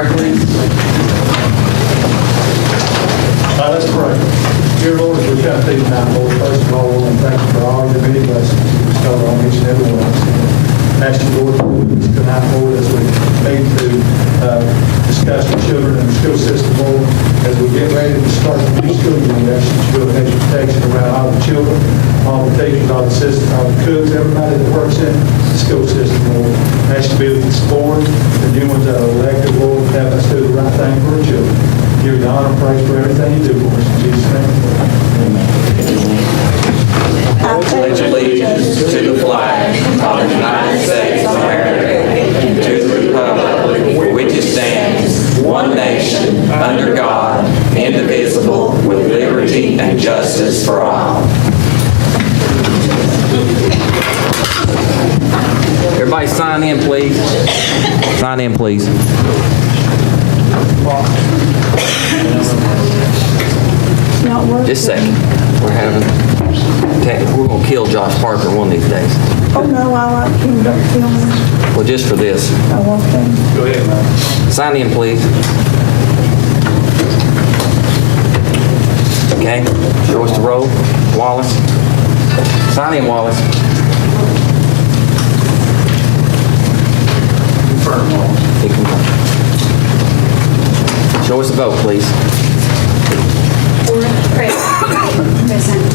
Let's pray. Dear Lord, as we come to you tonight, Lord, first of all, we want to thank you for all your many blessings you bestow on each and every one of us. Ask you, Lord, to lead us tonight, Lord, as we need to discuss the children in the school system, Lord, as we get ready to start the new school year. We ask you to build a hedge of protection around all the children, all the teachers, all the assistants, all the cooks, everybody that works in the school system, Lord. Ask you to be with this board, the new ones that are elected, Lord, and have us do the right thing for our children. Give you the honor and praise for everything you do for us. In Jesus' name. Amen. I pledge allegiance to the flag of the United States of America and to the republic for which it stands, one nation, under God, indivisible, with liberty and justice for all. Everybody sign in, please. Sign in, please. Just a second. We're going to kill Josh Parker one of these days. Oh, no, I like him, don't kill me. Well, just for this. I want him. Go ahead, man. Sign in, please. Okay. Show us the roll. Wallace. Sign in, Wallace. Confirm, Wallace. He confirmed. Show us the vote, please. Ford, present.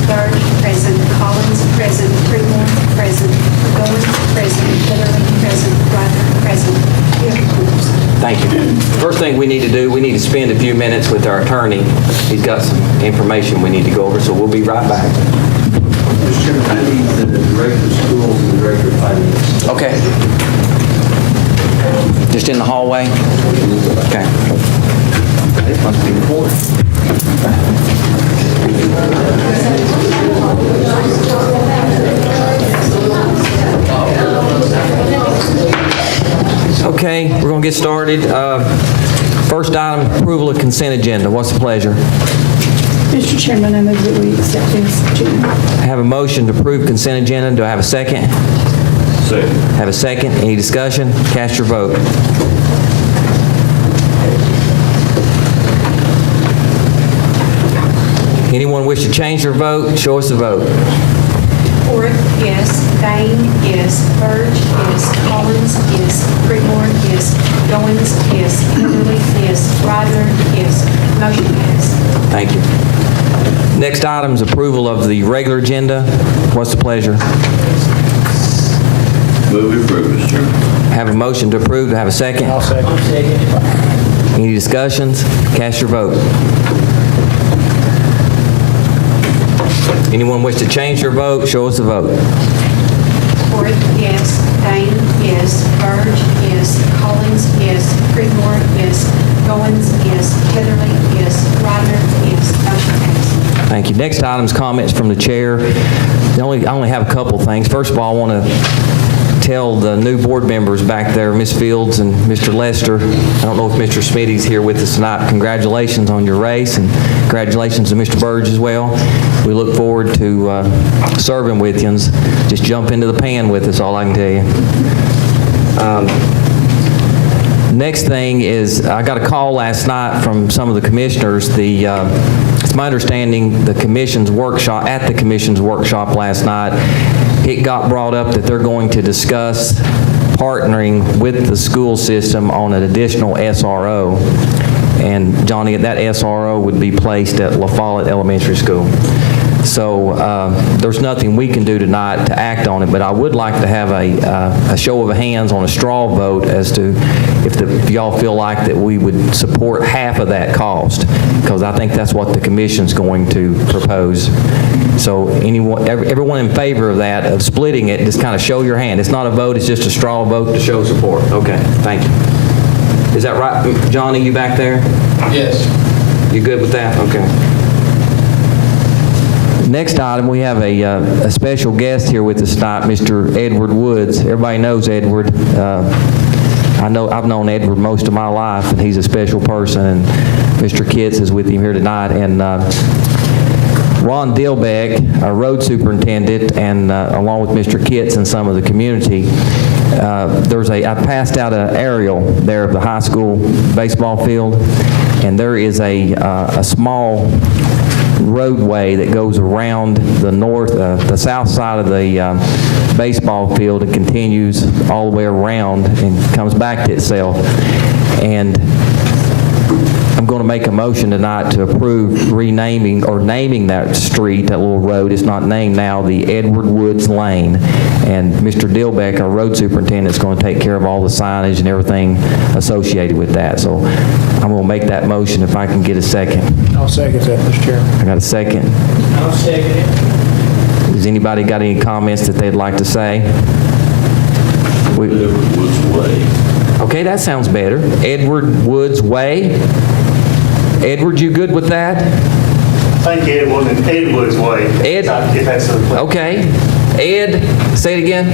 Bird, present. Collins, present. Fremont, present. Goins, present. Litterly, present. Ryder, present. Hill, Thank you. First thing we need to do, we need to spend a few minutes with our attorney. He's got some information we need to go over, so we'll be right back. Mr. Chairman, I need the director of schools and the director of finance. Okay. Just in the hallway? Okay. It must be important. Okay, we're going to get started. First item, approval of consent agenda. What's the pleasure? Mr. Chairman, I move that we accept this agenda. I have a motion to approve consent agenda. Do I have a second? Second. Have a second? Any discussion? Cast your vote. Anyone wish to change their vote? Show us the vote. Ford, yes. Dane, yes. Burge, yes. Collins, yes. Fremont, yes. Goins, yes. Litterly, yes. Ryder, yes. Motion passed. Thank you. Next item is approval of the regular agenda. What's the pleasure? Move to approve, Mr. Chairman. Have a motion to approve. Do I have a second? I'll second. Any discussions? Cast your vote. Anyone wish to change their vote? Show us the vote. Ford, yes. Dane, yes. Burge, yes. Collins, yes. Fremont, yes. Goins, yes. Litterly, yes. Ryder, yes. Motion passed. Thank you. Next item is comments from the chair. I only have a couple things. First of all, I want to tell the new board members back there, Ms. Fields and Mr. Lester, I don't know if Mr. Smitty's here with us tonight, congratulations on your race, and congratulations to Mr. Burge as well. We look forward to serving with you. Just jump into the pan with us, all I can tell you. Next thing is, I got a call last night from some of the commissioners. It's my understanding at the commission's workshop last night, it got brought up that they're going to discuss partnering with the school system on an additional SRO. And Johnny, that SRO would be placed at La Follette Elementary School. So there's nothing we can do tonight to act on it, but I would like to have a show of hands on a straw vote as to if y'all feel like that we would support half of that cost, because I think that's what the commission's going to propose. So everyone in favor of that, of splitting it, just kind of show your hand. It's not a vote, it's just a straw vote to show support. Okay, thank you. Is that right, Johnny, you back there? Yes. You good with that? Okay. Next item, we have a special guest here with us tonight, Mr. Edward Woods. Everybody knows Edward. I've known Edward most of my life, and he's a special person, and Mr. Kitts is with him here tonight. And Ron Dilbeck, our road superintendent, and along with Mr. Kitts and some of the community, I passed out an aerial there of the high school baseball field, and there is a small roadway that goes around the south side of the baseball field and continues all the way around and comes back to itself. And I'm going to make a motion tonight to approve renaming or naming that street, that little road. It's not named now, the Edward Woods Lane. And Mr. Dilbeck, our road superintendent, is going to take care of all the signage and everything associated with that. So I'm going to make that motion if I can get a second. I'll second that, Mr. Chairman. I got a second. I'll second it. Has anybody got any comments that they'd like to say? Edward Woods Way. Okay, that sounds better. Edward Woods Way. Edward, you good with that? I think Ed was in Edward's Way. Ed? If that's the place. Okay. Ed, say it again.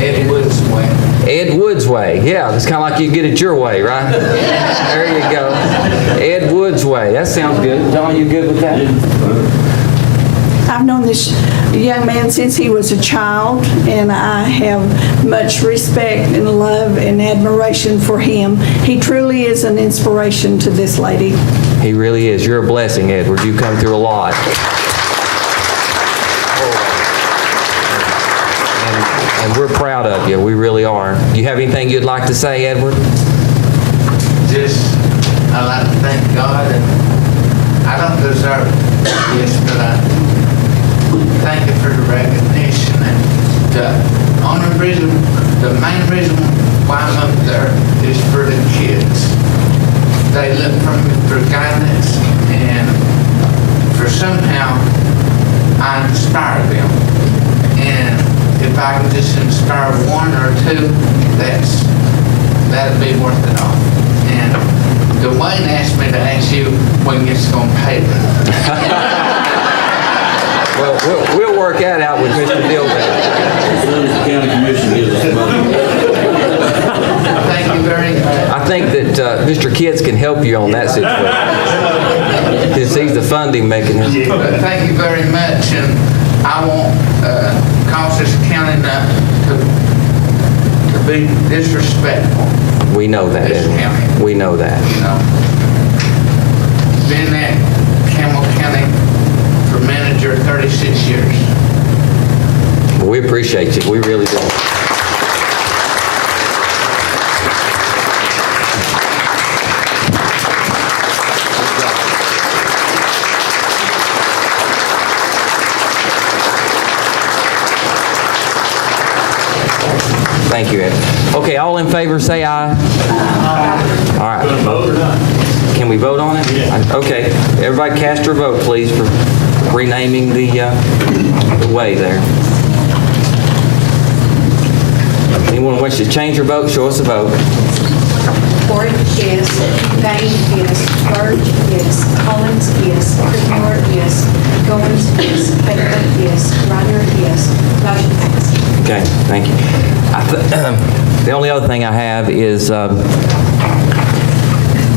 Ed Woods Way. Ed Woods Way. Yeah, it's kind of like you get it your way, right? There you go. Ed Woods Way. That sounds good. John, you good with that? I've known this young man since he was a child, and I have much respect and love and admiration for him. He truly is an inspiration to this lady. He really is. You're a blessing, Edward. You've come through a lot. And we're proud of you. We really are. You have anything you'd like to say, Edward? Just, I'd like to thank God, and I don't deserve this, but I thank you for the recognition. And the main reason why I'm up there is for the kids. They look for me for guidance, and for somehow I inspire them. And if I can just inspire one or two, that'd be worth it all. And Dwayne asked me to ask you when it's going to pay them. Well, we'll work that out with Mr. Dilbeck. The county commission gives us money. Thank you very much. I think that Mr. Kitts can help you on that situation. Since he's the funding mechanism. But thank you very much, and I won't cause this county not to be disrespectful. We know that, This Edward. county. We know that. You know, been at Campbell County for manager 36 years. Well, we appreciate you. We really do. Thank you, Ed. Okay, all in favor, say aye. All right. Can we vote on it? Okay. Everybody cast your vote, please, for renaming the way there. Anyone wish to change your vote, show us a vote. Ford, yes. Dane, yes. Bird, yes. Collins, yes. Creedmoor, yes. Goins, yes. Baker, yes. Reiner, yes. Motion passed. Okay, thank you. The only other thing I have is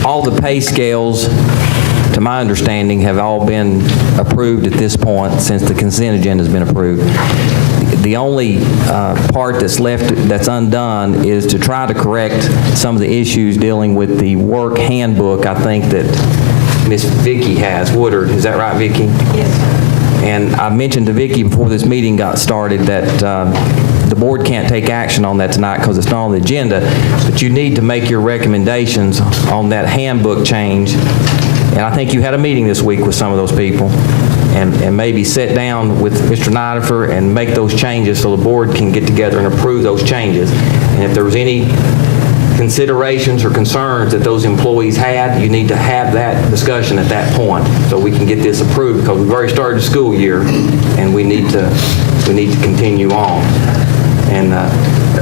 all the pay scales, to my understanding, have all been approved at this point since the consent agenda has been approved. The only part that's left, that's undone, is to try to correct some of the issues dealing with the work handbook, I think, that Miss Vicki has. Woodard, is that right, Vicki? Yes, sir. And I mentioned to Vicki before this meeting got started that the board can't take action on that tonight because it's not on the agenda, but you need to make your recommendations on that handbook change. And I think you had a meeting this week with some of those people, and maybe sit down with Mr. Nidifer and make those changes so the board can get together and approve those changes. And if there was any considerations or concerns that those employees had, you need to have that discussion at that point so we can get this approved, because we've already started the school year and we need to continue on. And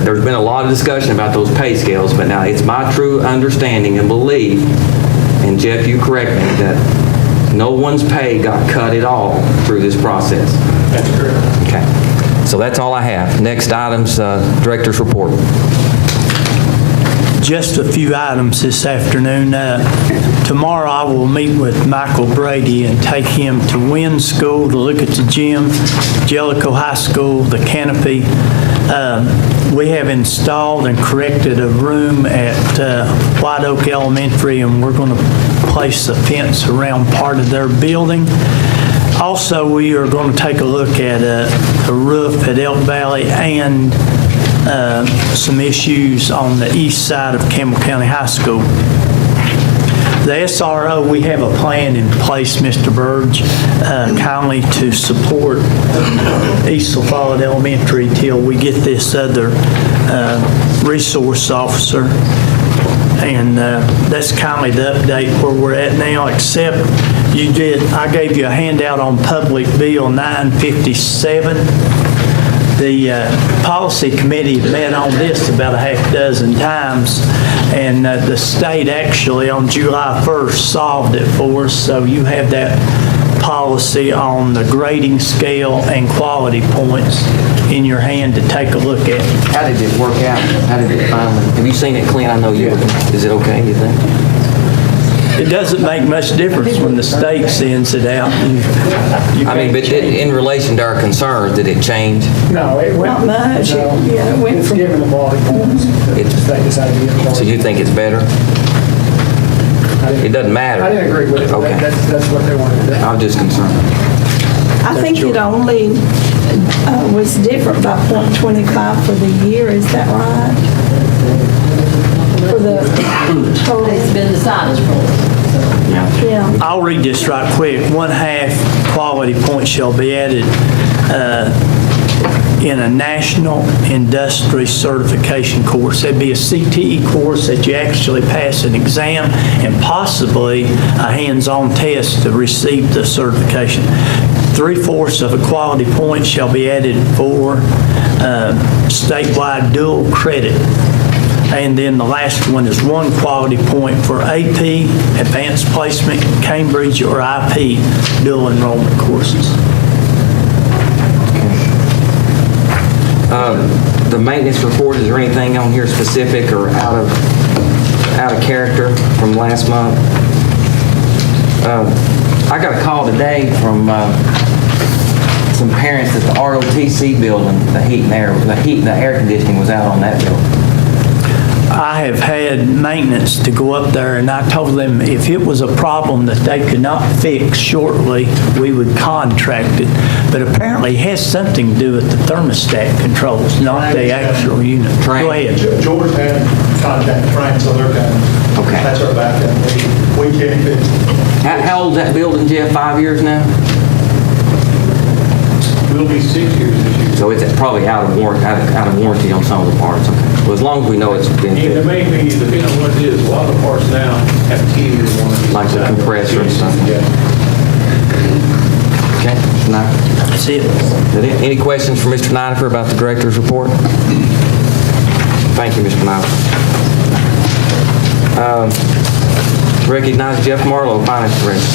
there's been a lot of discussion about those pay scales, but now it's my true understanding and belief, and Jeff, you correct me, that no one's pay got cut at all through this process. That's correct. Okay. So that's all I have. Next item's director's report. Just a few items this afternoon. Tomorrow I will meet with Michael Brady and take him to Wynn School to look at the gym, Jellicoe High School, the canopy, We have installed and corrected a room at White Oak Elementary, and we're going to place a fence around part of their building. Also, we are going to take a look at a roof at Elk Valley and some issues on the east side of Campbell County High School. The SRO, we have a plan in place, Mr. Burge, kindly to support East Sulphur Elementary till we get this other resource officer. And that's kindly the update where we're at now, except I gave you a handout on Public Bill 957. The policy committee met on this about a half dozen times, and the state actually on July 1st solved it for us. So you have that policy on the grading scale and quality points in your hand to take a look at. How did it work out? How did it finally, have you seen it, Clint? I know you, is it okay, you think? It doesn't make much difference when the state sends it out. I mean, but in relation to our concerns, did it change? No, it went. Not much. No, Yeah, it went it's from- given the quality points. The state decided to give the So quality. you think it's better? It doesn't matter. I didn't agree with it. Okay. That's what they wanted to do. I'm just concerned. I think it only was different by .25 for the year, is that right? For the total, It's been decided for. yeah. I'll read this right quick. 1/2 quality points shall be added in a national industry certification course. That'd be a CTE course that you actually pass an exam and possibly a hands-on test to receive the certification. 3/4 of a quality point shall be added for statewide dual credit. And then the last one is 1 quality point for AP, advanced placement, Cambridge, or IP dual enrollment courses. The maintenance report, is there anything on here specific or out of character from last month? I got a call today from some parents at the ROTC building. The air conditioning was out on that building. I have had maintenance to go up there, and I told them if it was a problem that they could not fix shortly, we would contract it. But apparently it has something to do with the thermostat controls, not the actual unit. Train. Go ahead. George had contact Frank, so they're kind of, Okay. that's our backup. We can't fix it. How old is that building, Jeff? 5 years now? We'll be 6 years this year. So it's probably out of warranty on some of the parts. Okay. Well, as long as we know it's been And the fixed, main thing is, depending on what it is, a lot of the parts now have 10-year warranties. like the compressor and stuff. Yeah. Okay, Mr. Knight? That's it. Is that it? Any questions for Mr. Knight about the director's report? Thank you, Mr. Knight. Recognize Jeff Marlowe, Finance Director.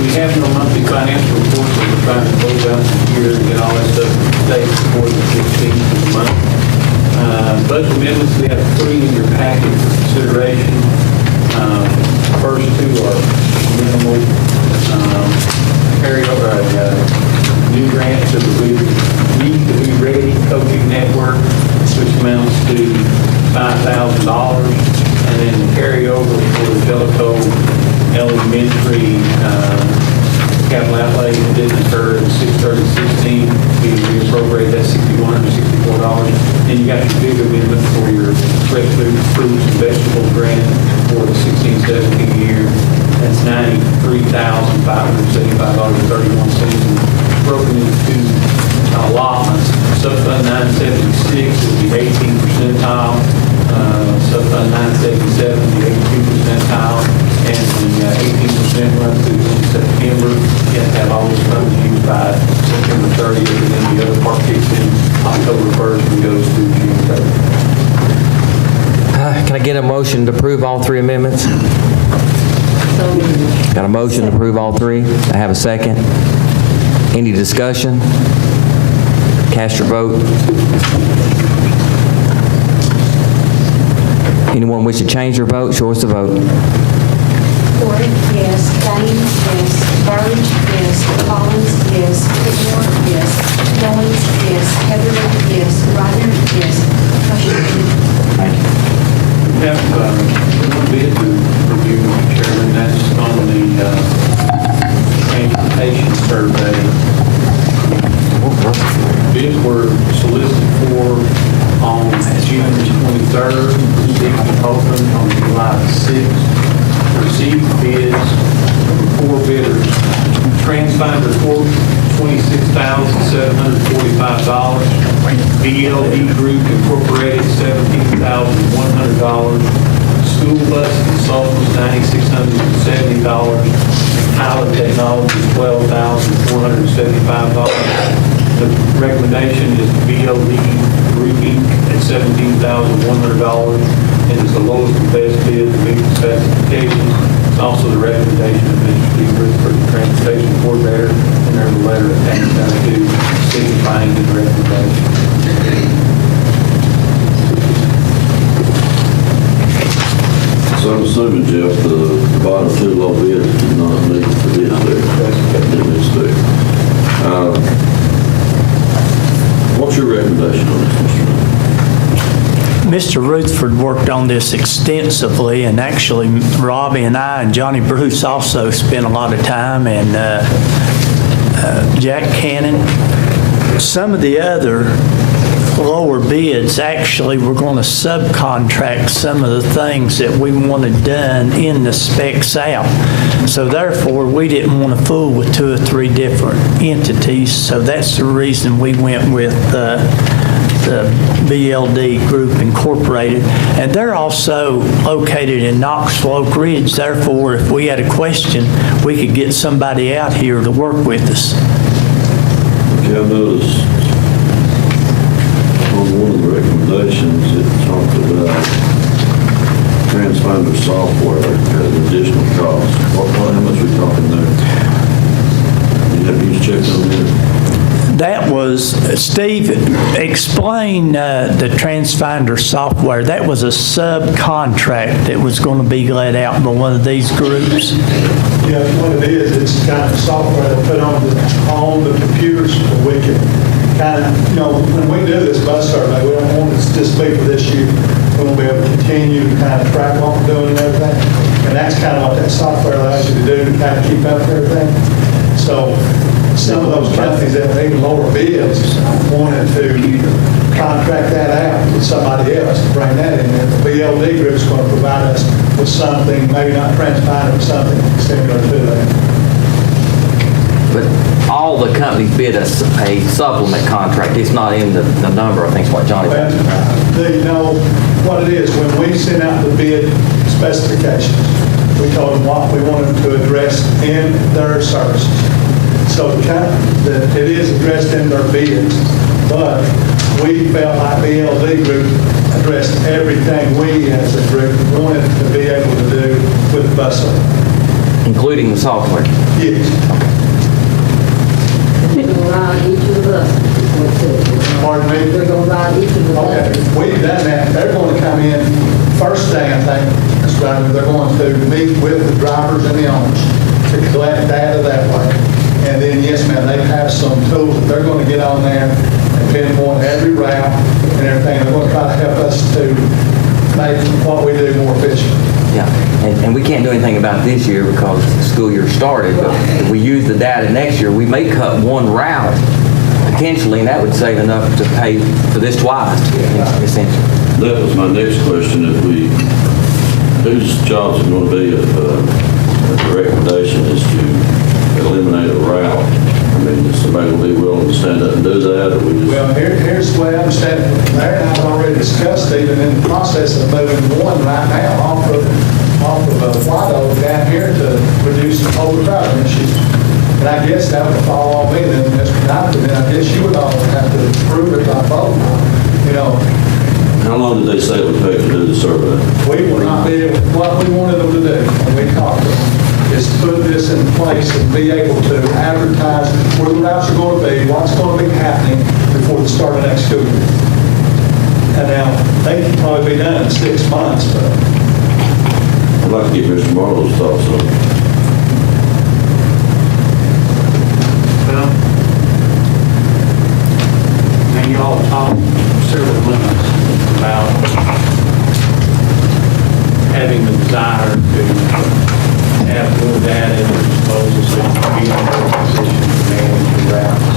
We have no monthly financial reports, so we're trying to close out the year and get all that stuff dated before the 16th of the month. Budget amendments, we have 3 in your packet for consideration. First 2 are minimal. Carryover, new grants of the Need to Be Ready Coaching Network, which amounts to $5,000. And then carryover for the Jellicoe Elementary capital outlay that didn't occur in 6/30/16, we reappropriated that $6,164. Then you got your big amendment for your fresh food, fruits and vegetables grant for the 16-17 year. That's $93,575.31, broken into 2 allotments. Subfund 976 is the 18th percentile. Subfund 977 is the 82nd percentile. And the 18% runs through September. You have to have all those funds used by September 30th, and then the other part kicks in October 1st and goes through June 30th. Can I get a motion to approve all 3 amendments? Got a motion to approve all 3? I have a second. Any discussion? Cast your vote. Anyone wish to change their vote, show us the vote. Ford, yes. Dane, yes. Burge, yes. Collins, yes. Whitmore, yes. Goins, yes. Heatherly, yes. Ryder, yes. Motion carried. We have one bid to review, Mr. Chairman, that's on the transportation survey. Bids were solicited for on June 23rd, received and opened on July 6th. Received bids from 4 bidders. Transfinder Corp., $26,745. BLD Group Incorporated, $17,100. School Bus Consultants, $9,670. Pilot Technologies, $12,475. The recommendation is BLD Group Inc. at $17,100, and is the lowest and best bid to meet the specifications. It's also the recommendation of Mr. Steve Rutherford, the transportation coordinator, and there's a letter attached to signifying his recommendation. So I'm assuming, Jeff, the bottom 2 low bids did not meet the bid there. Didn't expect. What's your recommendation on this, Mr. Mr. Rutherford worked on this extensively, and actually Robbie and I and Johnny Bruce also spent a lot of time, and Jack Cannon. Some of the other lower bids, actually, we're going to subcontract some of the things that we wanted done in the specs out. So therefore, we didn't want to fool with 2 or 3 different entities. So that's the reason we went with the BLD Group Incorporated. And they're also located in Knoxville, Oak Ridge. Therefore, if we had a question, we could get somebody out here to work with us. Okay, I noticed on one of the recommendations, it talked about transponder software at an additional cost. How much are we talking there? Have you checked on that? That was, Steve, explain the Transfinder software. That was a subcontract that was going to be let out by one of these groups. Yeah, what it is, it's kind of software they put on the computers so we can kind of, when we do this bus survey, we don't want it to just be for this year. We want to be able to continue to kind of track what we're doing and everything. And that's kind of what that software allows you to do to kind of keep up with everything. So some of those companies that made lower bids wanted to contract that out with somebody else to bring that in there. The BLD group is going to provide us with something, maybe not transpired, but something similar to that. But all the companies bid us a supplement contract. It's not in the number, I think is what Johnny said. What it is, when we sent out the bid specifications, we told them what we wanted to address in their services. So it is addressed in their bids, but we felt like BLD Group addressed everything we as a group wanted to be able to do with the bus survey. Including the software? Yes. They're going to ride each of the buses. Pardon me? They're going to ride each of the Okay, buses. we've done that. They're going to come in first day, I think, Mr. Ryder, they're going to meet with the drivers and the owners to collect data that way. And then, yes, ma'am, they have some tools that they're going to get on there and pinpoint every route and everything. They're going to try to help us to make what we do more efficient. Yeah, and we can't do anything about this year because the school year started, but if we use the data next year, we may cut one route potentially, and that would save enough to pay for this twice, essentially. That was my next question. Whose jobs are going to be if the recommendation is to eliminate a route? I mean, is somebody going to be willing to stand up and do that, or we just... Well, here's the way I understand it. Larry and I have already discussed even in the process of moving one right now off of White Oak down here to reduce the overcrowding issue. And I guess that would fall on me then, Mr. Knight, and I guess you would all have to approve it by vote. How long did they say it would take to do the survey? We will not be able, what we wanted them to do when we talked to them is put this in place and be able to advertise where the routes are going to be, what's going to be happening before the start of next school year. And now, they can probably be done in 6 months, but... I'd like to get Mr. Marlowe's thoughts on it. Well, and y'all talked several months about having the desire to have more data at your disposal so you can be in a better position to manage your routes.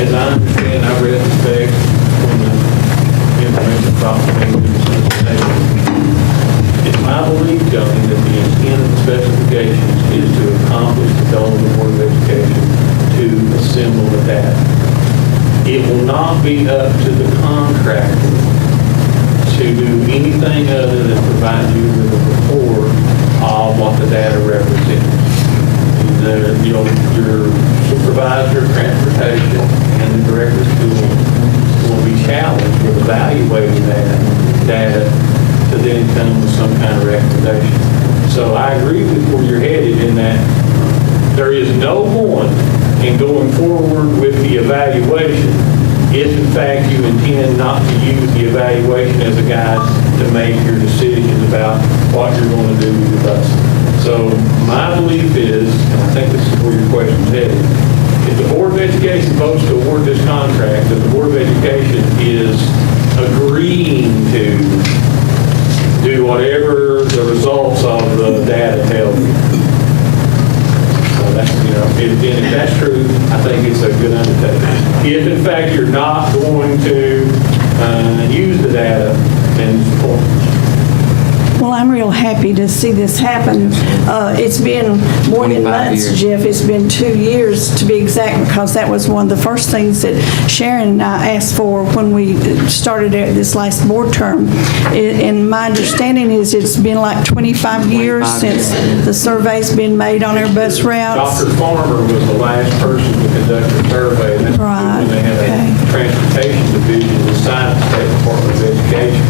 As I understand, I read the text when the information proclamation was undertaken. It's my belief, Tony, that the intent of the specifications is to accomplish the goal of the Board of Education to assemble the data. It will not be up to the contractor to do anything other than provide you with a report of what the data represents. Your supervisor of transportation and the director of school will be challenged with evaluating that data to then come with some kind of recommendation. So I agree with where you're headed in that there is no point in going forward with the evaluation if in fact you intend not to use the evaluation as a guide to make your decisions about what you're going to do with the bus. So my belief is, and I think this is where your question's headed, if the Board of Education votes to award this contract, then the Board of Education is agreeing to do whatever the results of the data tell you. So that's, if that's true, I think it's a good undertaking. If in fact you're not going to use the data, then it's important. Well, I'm real happy to see this happen. It's been more than 25 months, years. Jeff. It's been 2 years to be exact, because that was one of the first things that Sharon and I asked for when we started this last board term. And my understanding is it's been like 25 years since the survey's been made on our bus routes. Dr. Farmer was the last person to conduct a survey. That's Right, when they had okay. a transportation division assigned to the State Department of Education.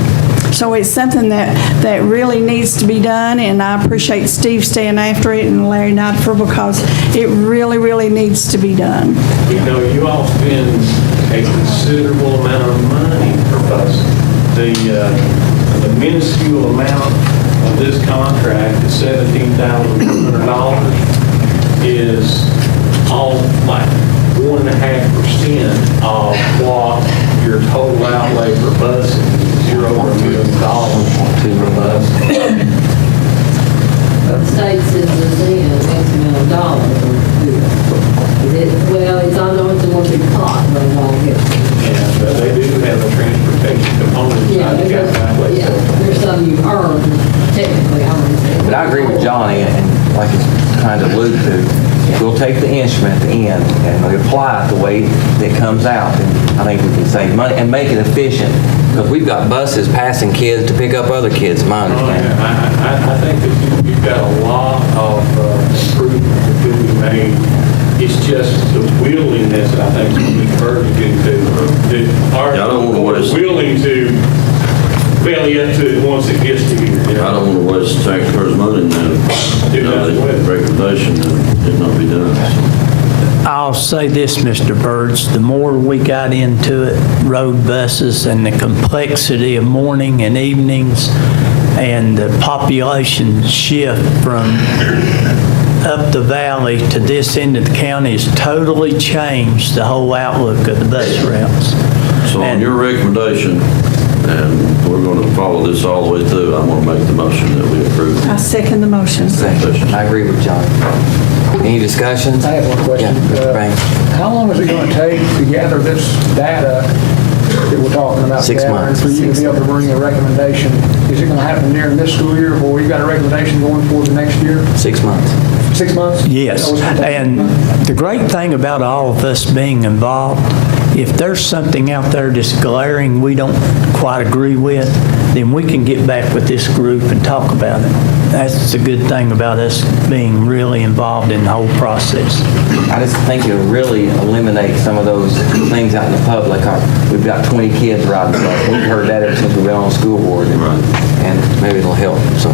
So it's something that really needs to be done, and I appreciate Steve staying after it and Larry Nightford, because it really, really needs to be done. You all spend a considerable amount of money for buses. The minuscule amount of this contract is $17,200 is all like 1.5% of what your total outlay for buses is. You're over $1 million per bus. The state sends us in X amount of dollars. Well, it's, I know it's a one big pot, but it all gets. And they do have a transportation component Yeah, inside the gas outlay. yeah, there's some you earn, technically, I would say. But I agree with Johnny, and like it's kind of alluded to, we'll take the instrument at the end and we apply it the way that comes out. And I think we can save money and make it efficient, because we've got buses passing kids to pick up other kids, my understanding. I think that you've got a lot of improvement that could be made. It's just the willingness that I think is Mr. Burge getting to. That are Yeah, I don't wanna waste- willing to belly up to it once it gets to you. I don't want to waste taxpayers' money and then, the recommendation and it not be done. I'll say this, Mr. Birds, the more we got into it, road buses and the complexity of morning and evenings and the population shift from up the valley to this end of the county has totally changed the whole outlook of the bus routes. So on And- your recommendation, and we're going to follow this all the way through, I'm going to make the motion that we approve. I second the motion. I agree with John. Any discussions? I have one question. Yeah, Mr. Banks. How long is it going to take to gather this data that we're talking about? 6 gathering, months. For you to be able to bring a recommendation? Is it going to happen during this school year, or we've got a recommendation going for the next year? 6 months. 6 months? Yes, and the great thing about all of us being involved, if there's something out there that's glaring we don't quite agree with, then we can get back with this group and talk about it. That's the good thing about us being really involved in the whole process. I just think it'll really eliminate some of those things out in the public. We've got 20 kids riding the bus. We've heard that ever since we've been on the school board, and maybe it'll help. So,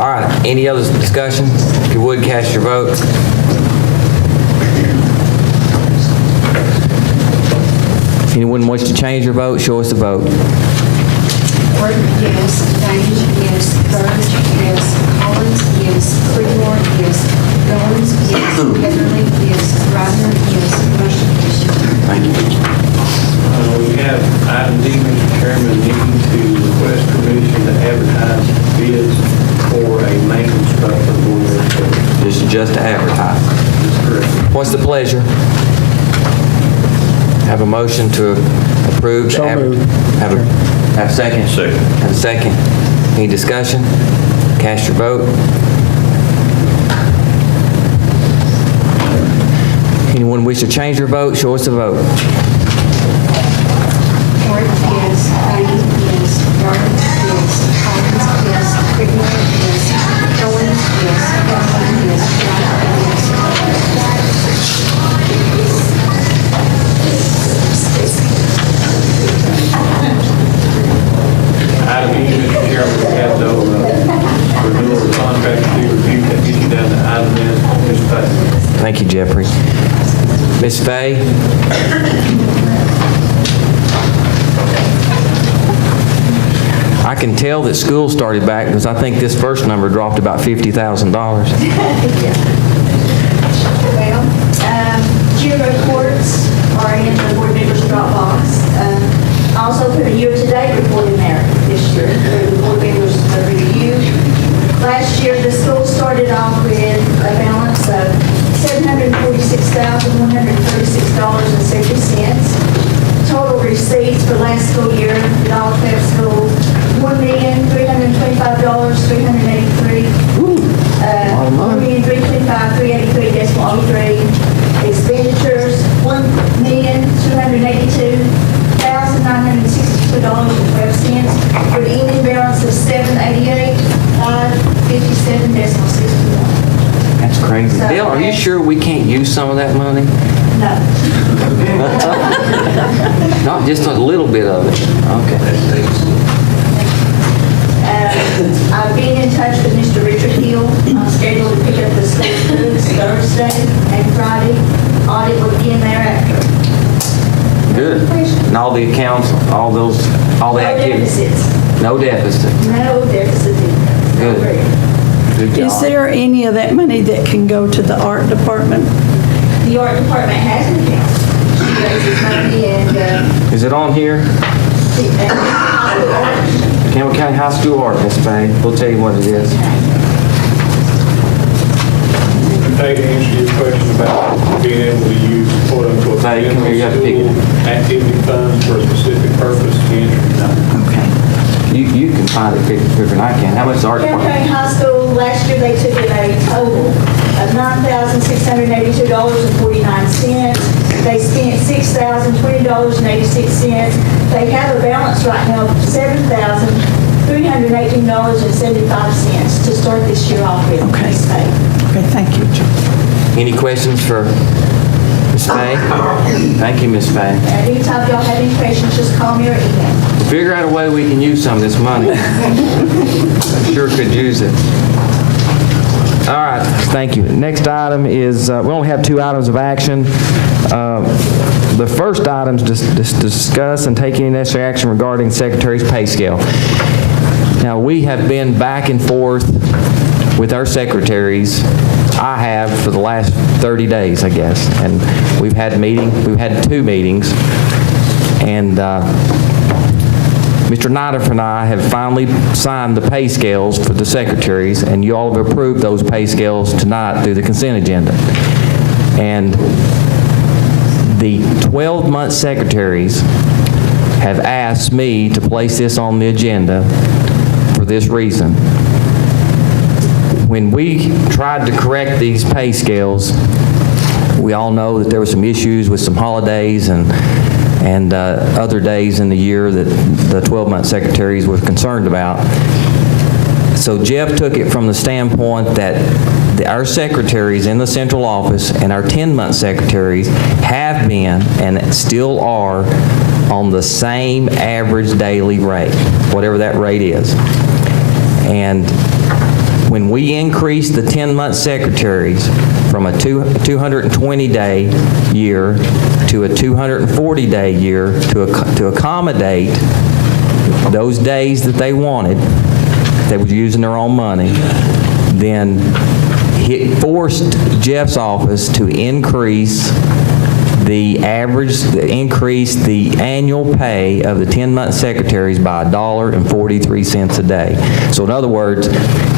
all right, any other discussion? If you would, cast your vote. If anyone wants to change your vote, show us the vote. Ford, yes. Dane, yes. Burge, yes. Collins, yes. Creedmoor, yes. Goins, yes. Heatherly, yes. Rodner, yes. Motion carries. Thank you. We have item D, Mr. Chairman, needing to request permission to advertise bids for a maintenance truck for the board of education. This is just to advertise. That's correct. What's the pleasure? Have a motion to approve. So moved. Have a second? Second. Have a second. Any discussion? Cast your vote. Anyone wish to change their vote, show us the vote. Ford, yes. Dane, yes. Burge, yes. Collins, yes. Creedmoor, yes. Goins, yes. Heatherly, yes. Rodner, yes. Item E, Mr. Chairman, we have no renewal of contract to be reviewed. That gets you down to item F, Ms. Page. Thank you, Jeffrey. Ms. Fay? I can tell that school started back because I think this first number dropped about $50,000. Well, year reports are in the board members' Dropbox. I also put a year-to-date report in there this year for the board members to review. Last year, the school started off with a balance of $746,136.70. Total receipts for last school year, at all Fed school, $1,325,383. $1,325,383.03. Expenditures, $1,282,962.12. For the ending balance of $788,557.61. That's crazy. So Bill, are you that's- sure we can't use some of that money? No. Not just a little bit of it? Okay. I've been in touch with Mr. Richard Hill. I'm scheduled to pick up the school books Thursday and Friday. Audit will begin thereafter. Good. And all the accounts, all the No activities? deficits. No deficit. No deficit. Good. Good job. Is there any of that money that can go to the art department? The art department has an account. She raises money and Is it on here? Campbell County High School Art, Ms. Fay. We'll tell you what it is. Today, to answer your question about being able to use quote-unquote Hey, come here, you have to pick it. school activity funds for a specific purpose, the answer is no. Okay. You can find it quicker than I can. How much is the art Campbell department? County High School, last year they took in a total of $9,682.49. They spent $6,020.86. They have a balance right now of $7,318.75 to start this year off with. Okay. Ms. Fay. Okay, thank you. Any questions for Ms. Fay? Thank you, Ms. Fay. And anytime y'all have any questions, just call me or email. Figure out a way we can use some of this money. I sure could use it. All right, thank you. Next item is, we only have 2 items of action. The first item is to discuss and take any necessary action regarding Secretary's pay scale. Now, we have been back and forth with our secretaries. I have for the last 30 days, I guess. And we've had 2 meetings. And Mr. Nidoff and I have finally signed the pay scales for the secretaries, and you all have approved those pay scales tonight through the consent agenda. And the 12-month secretaries have asked me to place this on the agenda for this reason. When we tried to correct these pay scales, we all know that there were some issues with some holidays and other days in the year that the 12-month secretaries were concerned about. So Jeff took it from the standpoint that our secretaries in the central office and our 10-month secretaries have been and still are on the same average daily rate, whatever that rate is. And when we increased the 10-month secretaries from a 220-day year to a 240-day year to accommodate those days that they wanted, they were using their own money, then it forced Jeff's office to increase the annual pay of the 10-month secretaries by $1.43 a day. So in other words,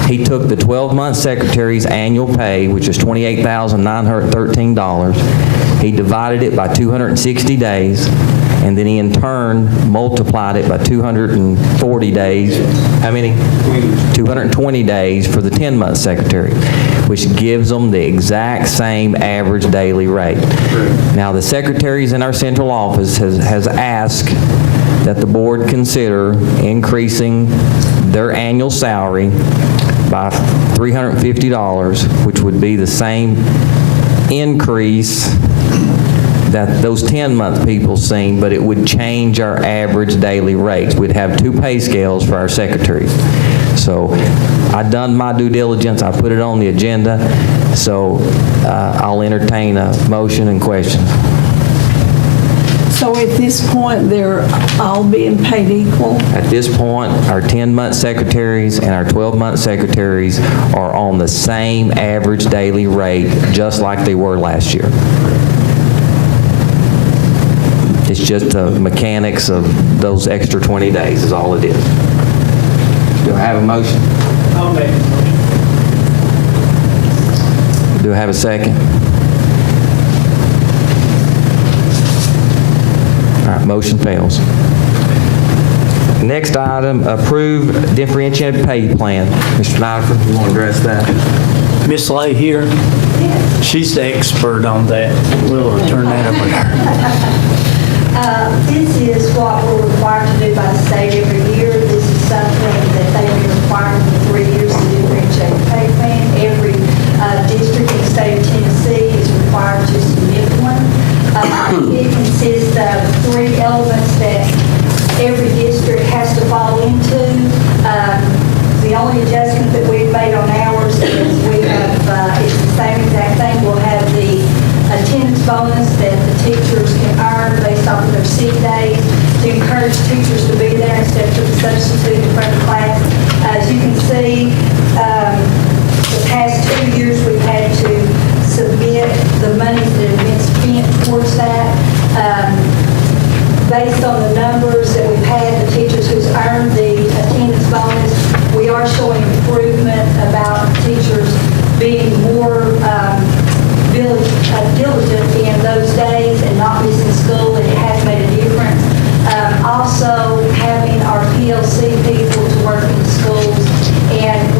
he took the 12-month secretary's annual pay, which is $28,913, he divided it by 260 days, and then he in turn multiplied it by 240 days. How many? 220 days for the 10-month secretary, which gives them the exact same average daily rate. Now, the secretaries in our central office has asked that the board consider increasing their annual salary by $350, which would be the same increase that those 10-month people seen, but it would change our average daily rates. We'd have 2 pay scales for our secretaries. So I done my due diligence. I put it on the agenda. So I'll entertain a motion and questions. So at this point, they're all being paid equal? At this point, our 10-month secretaries and our 12-month secretaries are on the same average daily rate, just like they were last year. It's just the mechanics of those extra 20 days is all it is. Do I have a motion? I'll make a motion. Do I have a second? All right, motion fails. Next item, approve differentiated pay plan. Mr. Snyder, you want to address that? Miss Lay here? She's the expert on that. We'll turn that over to her. This is what we're required to do by the state every year. This is something that they've been required for 3 years to differentiate pay plan. Every district in the state of Tennessee is required to submit one. It consists of 3 elements that every district has to fall into. The only adjustment that we've made on ours is we have, it's the same exact thing. We'll have the attendance bonus that the teachers can earn based off of their sick days to encourage teachers to be there instead of putting substitute in front of class. As you can see, the past 2 years we've had to submit the monies that have been spent towards that. Based on the numbers that we've had, the teachers who's earned the attendance bonus, we are showing improvement about teachers being more diligent in those days and not missing school, and it has made a difference. Also, having our PLC people to work in the schools, and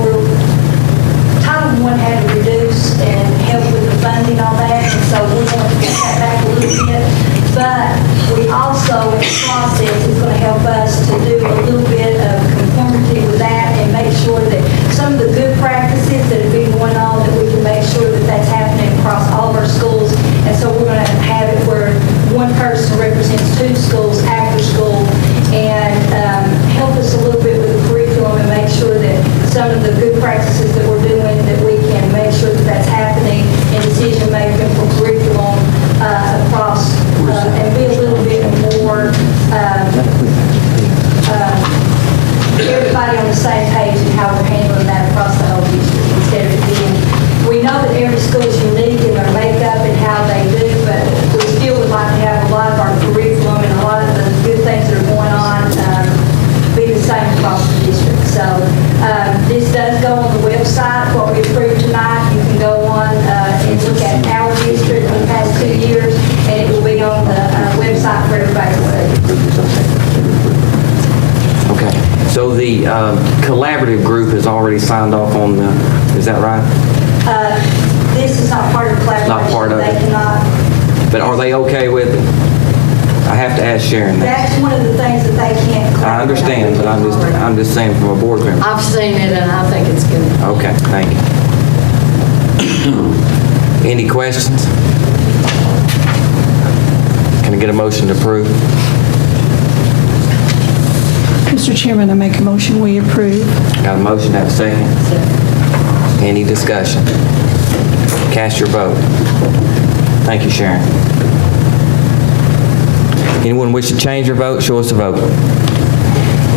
Title I had to reduce and help with the funding on that, and so we're going to get that back a little bit. But we also, in the process, is going to help us to do a little bit of conformity with that and make sure that some of the good practices that have been going on, that we can make sure that that's happening across all of our schools. And so we're going to have it where one person represents 2 schools after school, and help us a little bit with the curriculum and make sure that some of the good practices that we're doing, that we can make sure that that's happening in decision making for curriculum across, and be a little bit more everybody on the same page in how we're handling that across the whole district, instead of being, we know that every school is unique in their makeup and how they do, but we still would like to have a lot of our curriculum and a lot of the good things that are going on be the same across the district. So this does go on the website. What we approved tonight, you can go on and look at our district for the past 2 years, and it will be on the website for everybody to see. Okay. So the collaborative group has already signed off on the, is that right? This is not part of collaboration. Not part of it. They cannot. But are they okay with it? I have to ask Sharon that. That's one of the things that they can't collaborate. I understand, but I'm just saying from a board member. I've seen it and I think it's good. Okay, thank you. Any questions? Can I get a motion to approve? Mr. Chairman, I make a motion we approve. Got a motion, have a second? Any discussion? Cast your vote. Thank you, Sharon. Anyone wish to change your vote, show us a vote.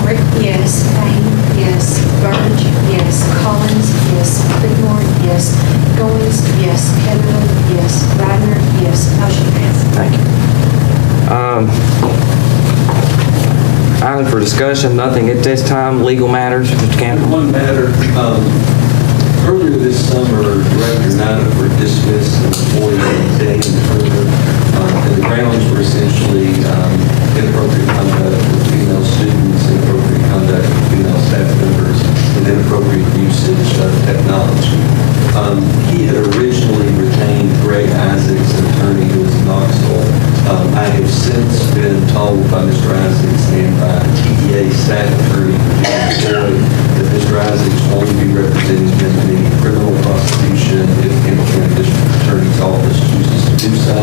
Rick discussion? Nothing at this time. Legal matters, Mr. Campbell? One matter, earlier this summer, Director Nydifer dismissed an employee named Daniel Turner, and the grounds were essentially inappropriate conduct with female students, inappropriate conduct with female staff members, and inappropriate usage of technology. He had originally retained Greg Isaacs, an attorney who was in Knoxville. I have since been told by Mr. Isaacs and by TDA staff attorney Virginia Floyd that Mr. Isaacs will only be representing him in any criminal prosecution if Campbell County District Attorney's Office chooses to do so.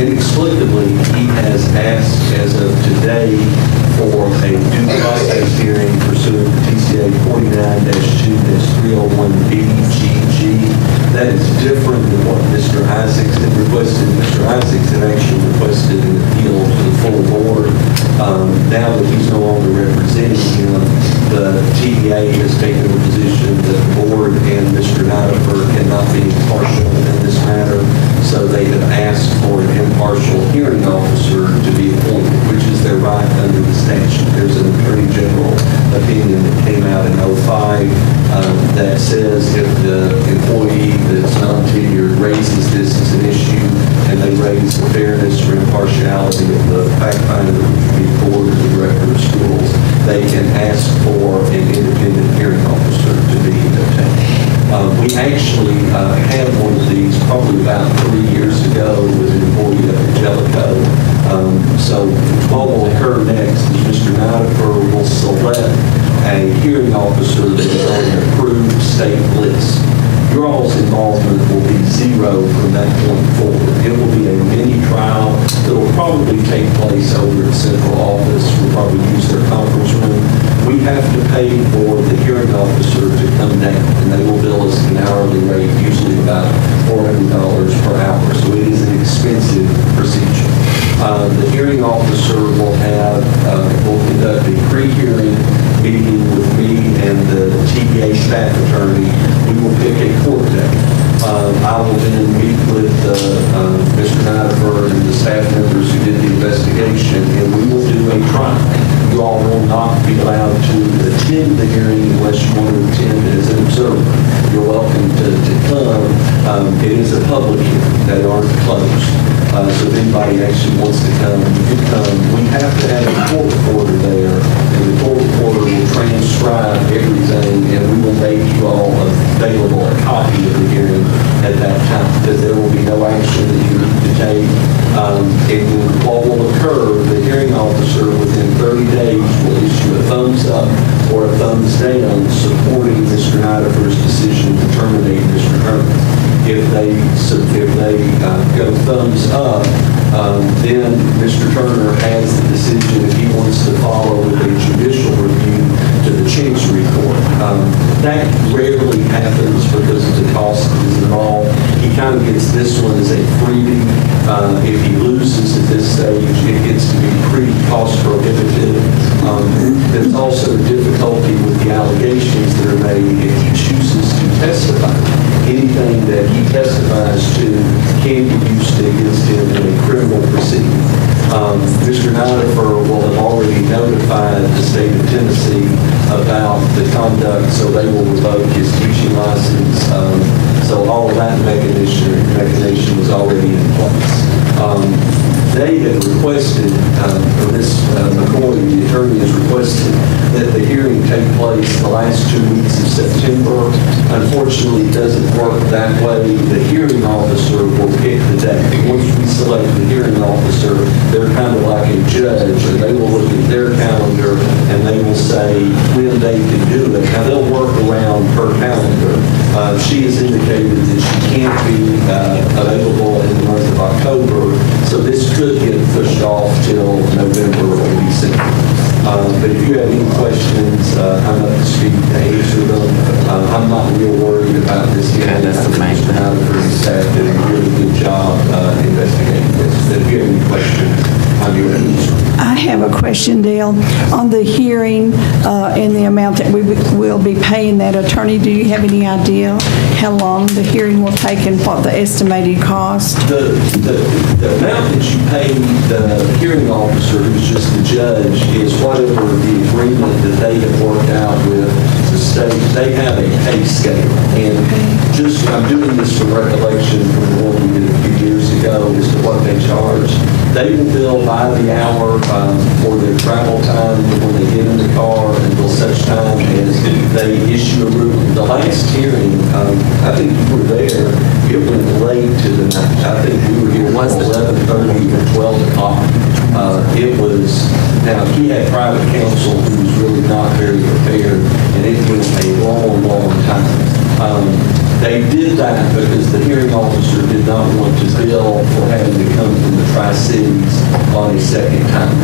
Inexplicably, he has asked as of today for a due process hearing pursuant to TCA 49-2-301BGG. That is different than what Mr. Isaacs had requested. Mr. Isaacs had actually requested an appeal to the full board. Now that he's no longer representing him, the TDA has taken a position that the board and Mr. Nydifer cannot be impartial in this matter, so they have asked for an impartial hearing officer to be appointed, which is their right under the statute. There's an Attorney General opinion that came out in 2005 that says if the employee that's non-tenured raises this as an issue and they raise the fairness or impartiality of the fact finder, which would be the board or the director of schools, they can ask for an independent hearing officer to be obtained. We actually had one of these probably about 3 years ago with an employee up at Jellicoe. So what will occur next is Mr. Nydifer will select a hearing officer that is on an approved state list. Your all's involvement will be zero from that point forward. It will be a mini trial that will probably take place over at central office. We'll probably use their conference room. We have to pay for the hearing officer to come down, and they will bill us an hourly rate, usually about $400 per hour. So it is an expensive procedure. The hearing officer will conduct a pre-hearing meeting with me and the TDA staff attorney. We will pick a court date. I will then meet with Mr. Nydifer and the staff members who did the investigation, and we will do a trial. You all will not be allowed to attend the hearing unless you want to attend as an observer. You're welcome to come. It is a public hearing. They aren't closed. So if anybody actually wants to come, you can come. We have to have a court reporter there, and the court reporter will transcribe everything, and we will make you all available a copy of the hearing at that time, because there will be no action that you need to take. And what will occur, the hearing officer within 30 days will issue a thumbs up or a thumbs down supporting Mr. Nydifer's decision to terminate Mr. Turner. If they go thumbs up, then Mr. Turner has the decision if he wants to follow with a judicial review to the Chancery Court. That rarely happens because of the cost that is involved. He kind of gets this one as a freebie. If he loses at this stage, it gets to be pretty cost prohibitive. There's also difficulty with the allegations that are made if he chooses to testify. Anything that he testifies to can be used against him in a criminal proceeding. Mr. Nydifer will have already notified the state of Tennessee about the conduct, so they will revoke his teaching license. So all of that mechanism is already in place. They had requested, or Ms. McCoy, the attorney, has requested that the hearing take place the last 2 weeks of September. Unfortunately, it doesn't work that way. The hearing officer will pick the day. Once we select the hearing officer, they're kind of like a judge, and they will look at their calendar and they will say when they can do it. Now, they'll work around her calendar. She has indicated that she can't be available in the month of October, so this could get pushed off till November or December. But if you have any questions, I'm up to speak to answer them. I'm not real worried about this yet. That's the main thing. The staff did a really good job investigating this. But if you have any questions, I'm your answer. I have a question, Dale. On the hearing and the amount that we will be paying that attorney, do you have any idea how long the hearing will take and what the estimated cost? The amount that you pay the hearing officer, who's just the judge, is whatever the agreement that they have worked out with the state. They have a pay scale. And just, I'm doing this from recollection from the one we did a few years ago as to what they charge. They will bill by the hour for their travel time when they get in the car until such time as they issue a ruling. The last hearing, I think you were there, it went late to the night. I think we were here at 11:30 or 12 o'clock. It was, now he had private counsel who was really not very prepared, and it went a long, long time. They did that because the hearing officer did not want to bill for having to come from the Tri-Cities on a second time.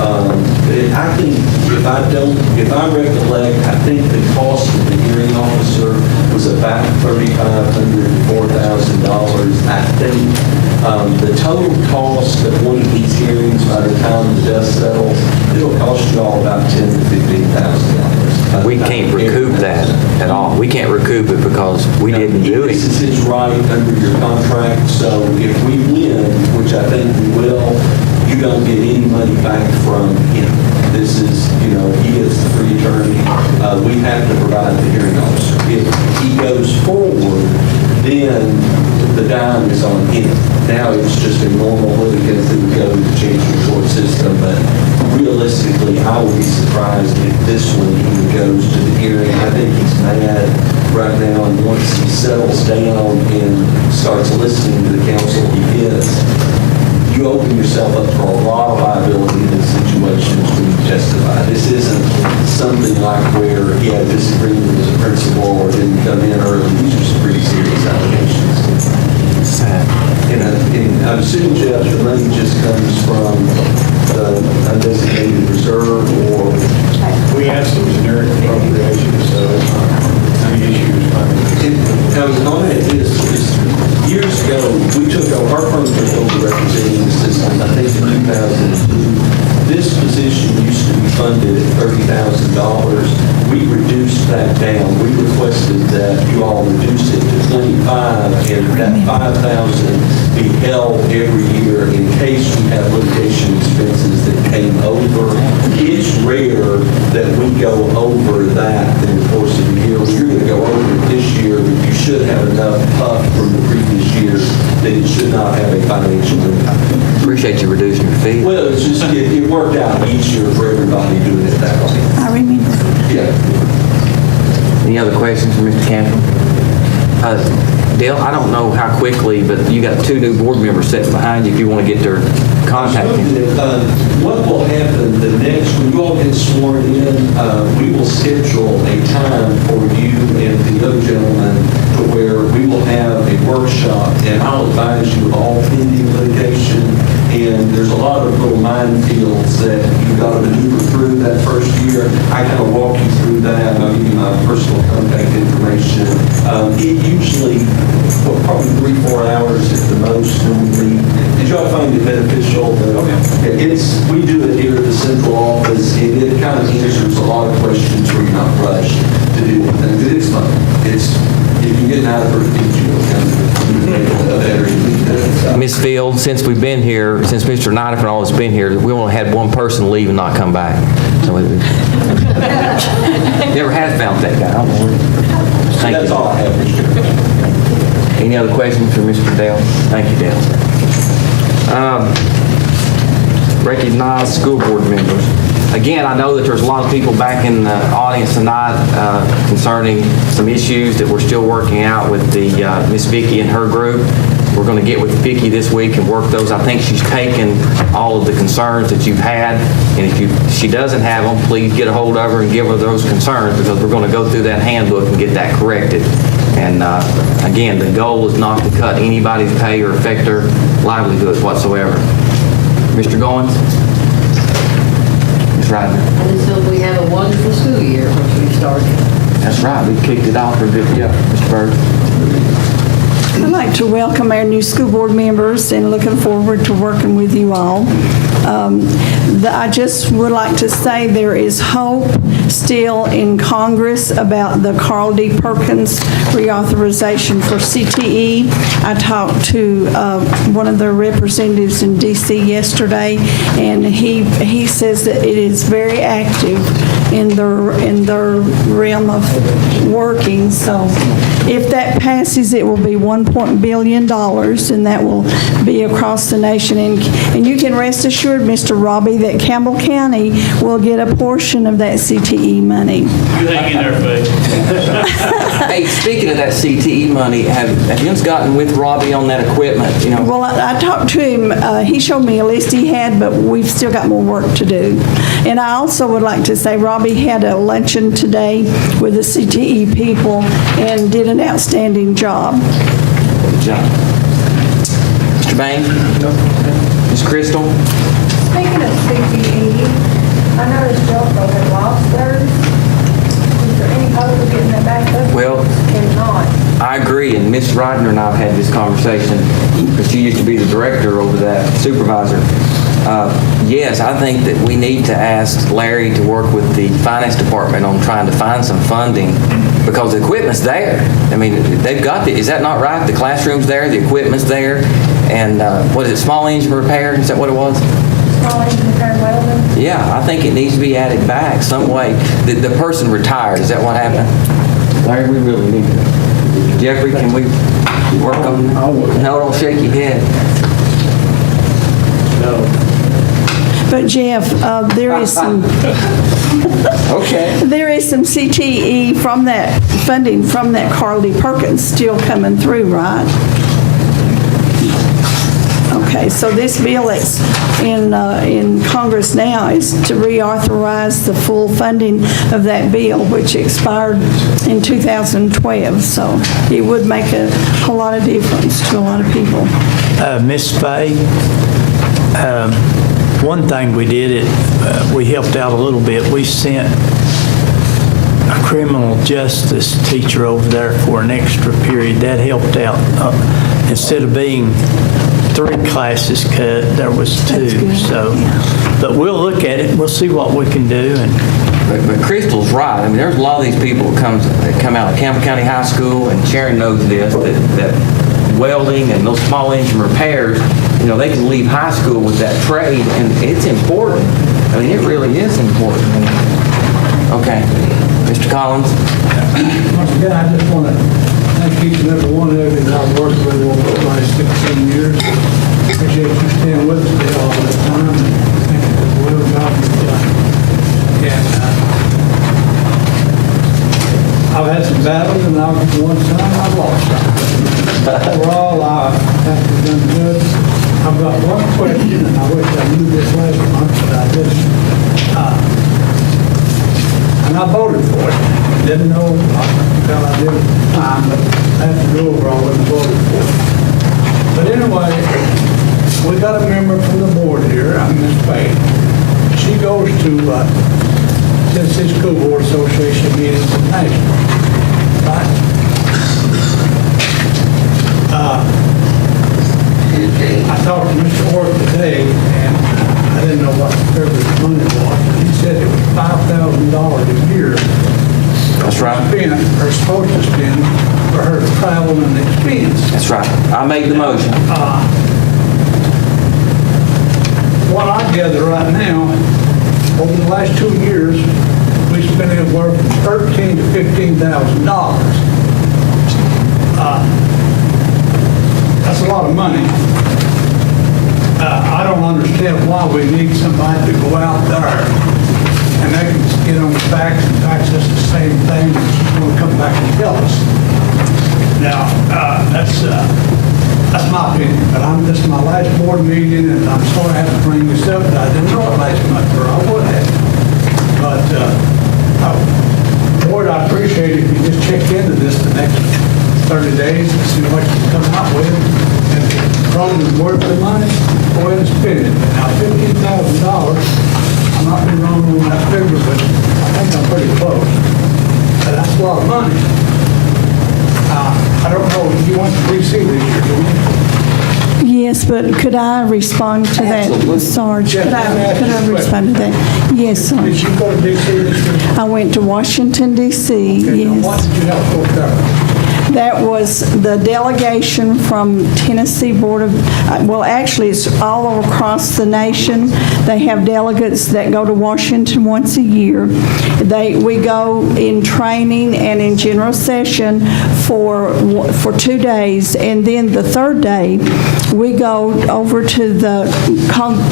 I think, if I recollect, I think the cost of the hearing officer was about $3,500 to $4,000. I think the total cost of one of these hearings by the time the dust settles, it'll cost you all about $10,000 to $15,000. We can't recoup that at all. We can't recoup it because we didn't do it. This is his right under your contract, so if we win, which I think we will, you don't get any money back from him. This is, he gets the free attorney. We have to provide the hearing officer. If he goes forward, then the dime is on him. Now it's just a normal litigant that would go to the chancery court system, but realistically, I would be surprised if this one even goes to the hearing. I think he's mad right now, and once he settles down and starts listening to the counsel he gets, you open yourself up for a lot of liability in these situations when you testify. This isn't something like where he had a disagreement with a principal or didn't come in early. These are some pretty serious allegations. And I'm assuming, Jeff, the money just comes from the undesignated reserve, or? We have some generic appropriations, so it's not any issues. I was on it years ago, our firm took over representing the system, I think in 2002. This position used to be funded at $30,000. We reduced that down. We requested that you all reduce it to $25,000 and that $5,000 be held every year in case we have litigation expenses that came over. It's rare that we go over that in the course of the year. We're going to go over it this year, but you should have enough puff from the previous year that it should not have a financial impact. Appreciate you reducing your fee. Well, it's just, it worked out each year for everybody doing it that way. I remember. Yeah. Any other questions for Mr. Campbell? Dale, I don't know how quickly, but you got two new board members sitting behind you if you want to get their contact info. What will happen the next, when you all get sworn in, we will schedule a time for you and the other gentleman to where we will have a workshop, and I'll advise you of all pending litigation. And there's a lot of little minefields that you've got to maneuver through that first year. I kind of walk you through that. I'll give you my personal contact information. It usually, probably 3-4 hours at the most when we meet. Did y'all find it beneficial? We do it here at the central office. It kind of answers a lot of questions where you're not rushed to do anything. It's fun. If you get out of it, you'll kind of better. Ms. Field, since we've been here, since Mr. Knight and all has been here, we only had one person leave and not come back. So never has found that guy. I don't know. Thank you. That's all I have, Mr. Chairman. Any other questions for Mr. Dale? Thank you, Dale. Recognized school board members. Again, I know that there's a lot of people back in the audience tonight concerning some issues that we're still working out with the Miss Vicki and her group. We're going to get with Vicki this week and work those. I think she's taken all of the concerns that you've had, and if she doesn't have them, please get a hold of her and give her those concerns, because we're going to go through that handbook and get that corrected. And again, the goal is not to cut anybody's pay or affect their livelihoods whatsoever. Mr. Goins? Ms. Ryder? I just hope we have a wonderful school year once we start. That's right. We kicked it off for a bit. Yeah, Mr. Bird. I'd like to welcome our new school board members and looking forward to working with you all. I just would like to say there is hope still in Congress about the Carl D. Perkins reauthorization for CTE. I talked to one of their representatives in D.C. yesterday, and he says that it is very active in their realm of working. So if that passes, it will be $1 billion, and that will be across the nation. And you can rest assured, Mr. Robbie, that Campbell County will get a portion of that CTE money. You hang in there, Faye. Hey, speaking of that CTE money, have you gotten with Robbie on that equipment? Well, I talked to him. He showed me a list he had, but we've still got more work to do. And I also would like to say Robbie had a luncheon today with the CTE people and did an outstanding job. Good job. Mr. Bain? Ms. Crystal? Speaking of CTE, I noticed Joco had lost theirs. Is there any hope of getting that back up? Well, Cannot. I agree, and Ms. Rodner and I have had this conversation, because she used to be the director over that supervisor. Yes, I think that we need to ask Larry to work with the finance department on trying to find some funding, because the equipment's there. I mean, they've got is that not right? The classroom's there, the equipment's there, and what is it, small engine repair? Is that what it was? Small engine repair welding. Yeah, I think it needs to be added back some way. The person retired, is that what happened? Larry, we really need to. Jeffrey, can we work on that? No, don't shake your head. No. But Jeff, there is some Okay. there is some CTE from that funding from that Carl D. Perkins still coming through, right? Okay, so this bill that's in Congress now is to reauthorize the full funding of that bill, which expired in 2012. So it would make a whole lot of difference to a lot of people. Miss Fay, one thing we did, we helped out a little bit. We sent a criminal justice teacher over there for an extra period. That helped out. Instead of being 3 classes cut, there was 2. So, but we'll look at it. We'll see what we can do. But Crystal's right. I mean, there's a lot of these people that come out of Campbell County High School, and Sharon knows this, that welding and those small engine repairs, they can leave high school with that trade, and it's important. I mean, it really is important. Okay. Mr. Collins? Once again, I just want to thank each and every one of you that I've worked with over the last 16 years. Appreciate you staying with us today all the time. Thank you for the well job you've done. And I've had some battles, and I've won some, I've lost some. Overall, I think we've done good. I've got one question, and I wish I knew this last month, but I didn't. And I voted for it. Didn't know, well, I did at the time, but after the over, I wasn't voted for it. But anyway, we got a member from the board here, Ms. Payne. She goes to Tennessee School Board Association meetings in Nashville, right? I talked to Mr. Orr today, and I didn't know what the privilege money was. He said it was $5,000 a year. That's right. Or supposed to spend for her travel and expense. That's right. I made the motion. What I gather right now, over the last 2 years, we spent anywhere from $13,000 to $15,000. That's a lot of money. I don't understand why we need somebody to go out there and they can get on the facts and fax us the same thing and she's going to come back and tell us. Now, that's my opinion, but this is my last board meeting, and I'm sorry I have to bring this up, but I didn't know it last month, or I would have. But, Board, I appreciate it if you just check into this the next 30 days and see what you come out with. And if it's wrong and worth the money, go ahead and spend it. Now, $15,000, I'm not being wrong on that figure, but I think I'm pretty close. But that's a lot of money. I I don't know, you want to DC this year, don't you? Yes, but could I respond to that, Sarge? Could I respond to that? Yes, Did Sarge. you go to DC this year? I went to Washington DC, Okay, now what yes. did you have to go there? That was the delegation from Tennessee Board of, well, actually, it's all across the nation. They have delegates that go to Washington once a year. We go in training and in general session for 2 days, and then the third day, we go over to the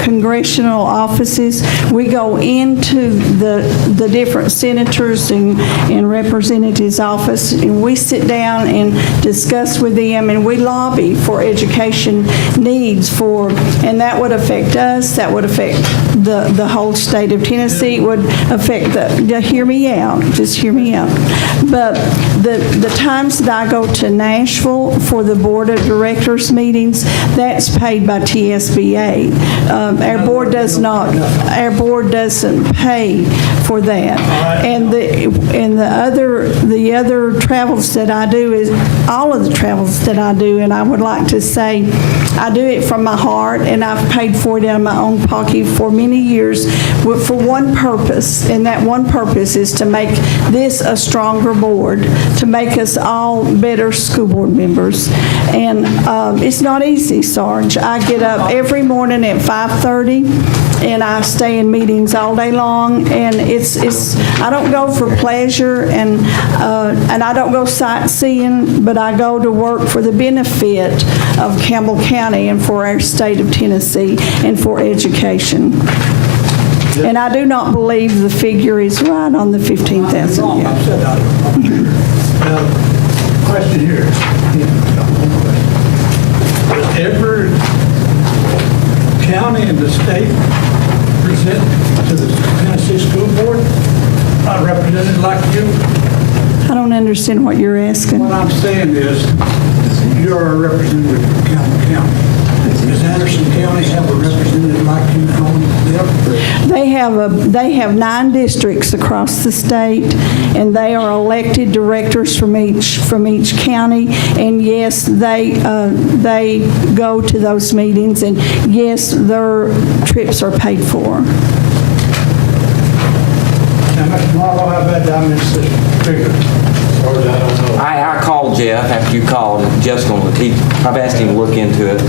congressional offices. We go into the different senators and representatives' office, and we sit down and discuss with them, and we lobby for education needs and that would affect us, that would affect the whole state of Tennessee, it would affect hear me out, just hear me out. But the times that I go to Nashville for the Board of Directors meetings, that's paid by TSBA. Our board doesn't pay for that. And the other travels that I do is all of the travels that I do, and I would like to say I do it from my heart, and I've paid for it out of my own pocket for many years for one purpose, and that one purpose is to make this a stronger board, to make us all better school board members. And it's not easy, Sarge. I get up every morning at 5:30, and I stay in meetings all day long, and I don't go for pleasure, and I don't go sightseeing, but I go to work for the benefit of Campbell County and for our state of Tennessee and for education. And I do not believe the figure is right on the 15,000. Wrong, I've said that. Question here. Does every county in the state present to the Tennessee School Board a representative like you? I don't understand what you're asking. What I'm saying is, you're a representative from Campbell County. Does Anderson County have a representative like you on them? They have 9 districts across the state, and they are elected directors from each county. And yes, they go to those meetings, and yes, their trips are paid for. Now, Mr. Marlowe, how about I missed this figure? Or I don't know. I called Jeff after you called, and Jeff's I've asked him to look into it.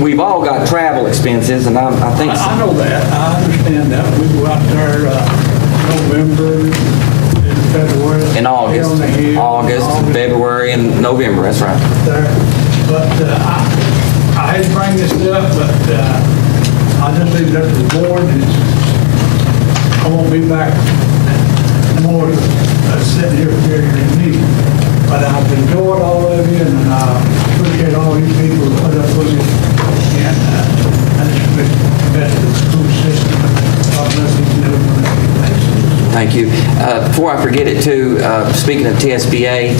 We've all got travel expenses, and I think. I know that, I understand that. We go out there November, in February. In August, on the hill, August, February, and November, that's right. There. But I hate to bring this up, but I just leave it up to the board. I won't be back more sitting here for your meeting. But I've enjoyed all of you, and I appreciate all you people who put up with it. And I just wish the best of the school system. God bless each and every one of you. Thank you. Before I forget it too, speaking of TSBA,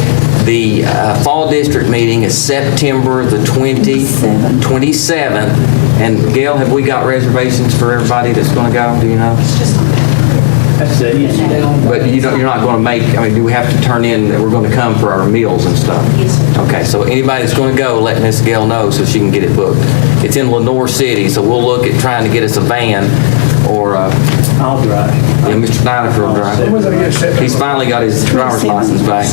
the fall district meeting is September the 27th. And Gail, have we got reservations for everybody that's going to go? Do you know? That's it. But you're not going to make, do we have to turn in that we're going to come for our meals and stuff? Yes. Okay, so anybody that's going to go, let Miss Gail know so she can get it booked. It's in Lenore City, so we'll look at trying to get us a van or I'll drive. yeah, Mr. Snyder will drive. He's finally got his driver's license back.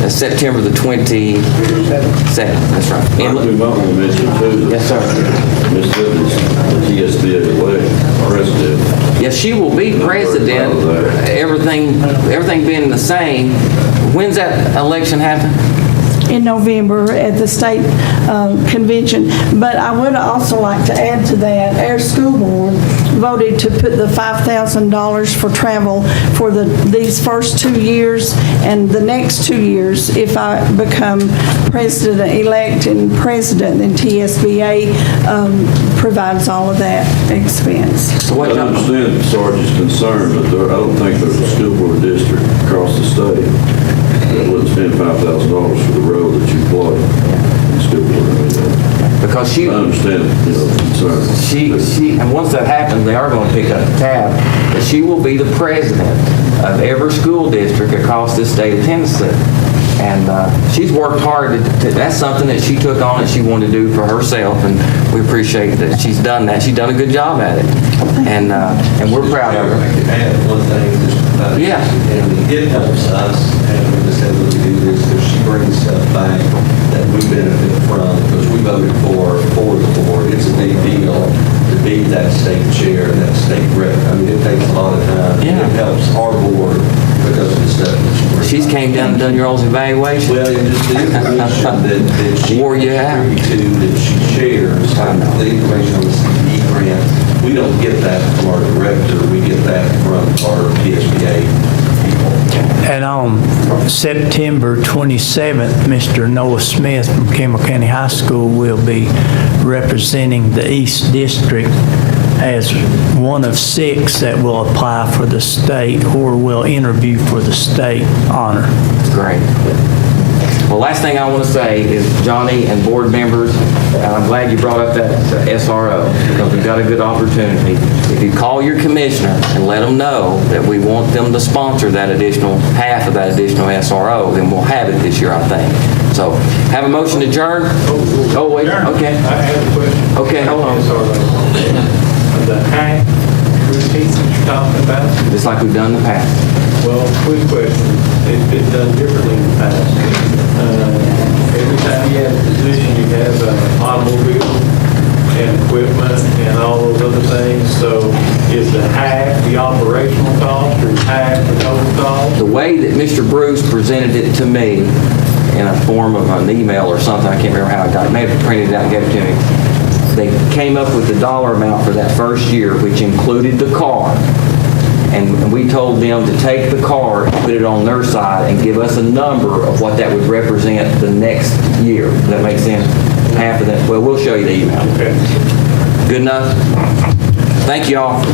That's September the 27th, that's right. I do want to mention too. Yes, sir. Ms. Evans, the TSBA elect president. Yes, she will be president, everything being the same. When's that election happen? In November at the state convention. But I would also like to add to that, our school board voted to put the $5,000 for travel for these first 2 years and the next 2 years. If I become president-elect and president, then TSBA provides all of that expense. I understand Sarge's concern, but I don't think there's a school board district across the state that wouldn't spend $5,000 for the road that you play in school board. Because I understand, concern. She, and once that happens, they are going to pick up the tab, but she will be the president of every school district across this state of Tennessee. And she's worked hard. That's something that she took on and she wanted to do for herself, and we appreciate that she's done that. She's done a good job at it, and we're proud of her. I could add one thing, just about Yeah. and it helps us, and we just have to do this, because she brings stuff back that we benefit from, because we voted for the board. It's a big deal to be that state chair, that state rep. I mean, it takes a lot of time. Yeah. It helps our board because of the stuff that she brings. She's came down and done your all's evaluation. Well, and just the information that she Wore you out. contributed to, that she shares, the information on the CDE grant, we don't get that from our director, we get that from our PSBA people. And on September 27th, Mr. Noah Smith from Campbell County High School will be representing the East District as one of 6 that will apply for the state or will interview for the state honor. Great. Well, last thing I want to say is, Johnny and board members, I'm glad you brought up that SRO, because we've got a good opportunity. If you call your commissioner and let them know that we want them to sponsor that additional, half of that additional SRO, then we'll have it this year, I think. So, have a motion to adjourn? Oh, wait, okay. I have a question. Okay, hold on. The hack routine that you're talking about, Just like we've done in the past. well, quick question. It's been done differently in the past. Every time you have a position, you have automobile and equipment and all those other things. So is the hack the operational cost or is hack the total cost? The way that Mr. Bruce presented it to me in a form of an email or something, I can't remember how I got it, maybe printed it out and gave it to me. They came up with the dollar amount for that first year, which included the car. And we told them to take the car and put it on their side and give us a number of what that would represent the next year. Does that make sense? Half of that. Well, we'll show you the email. Okay. Good enough? Thank you all.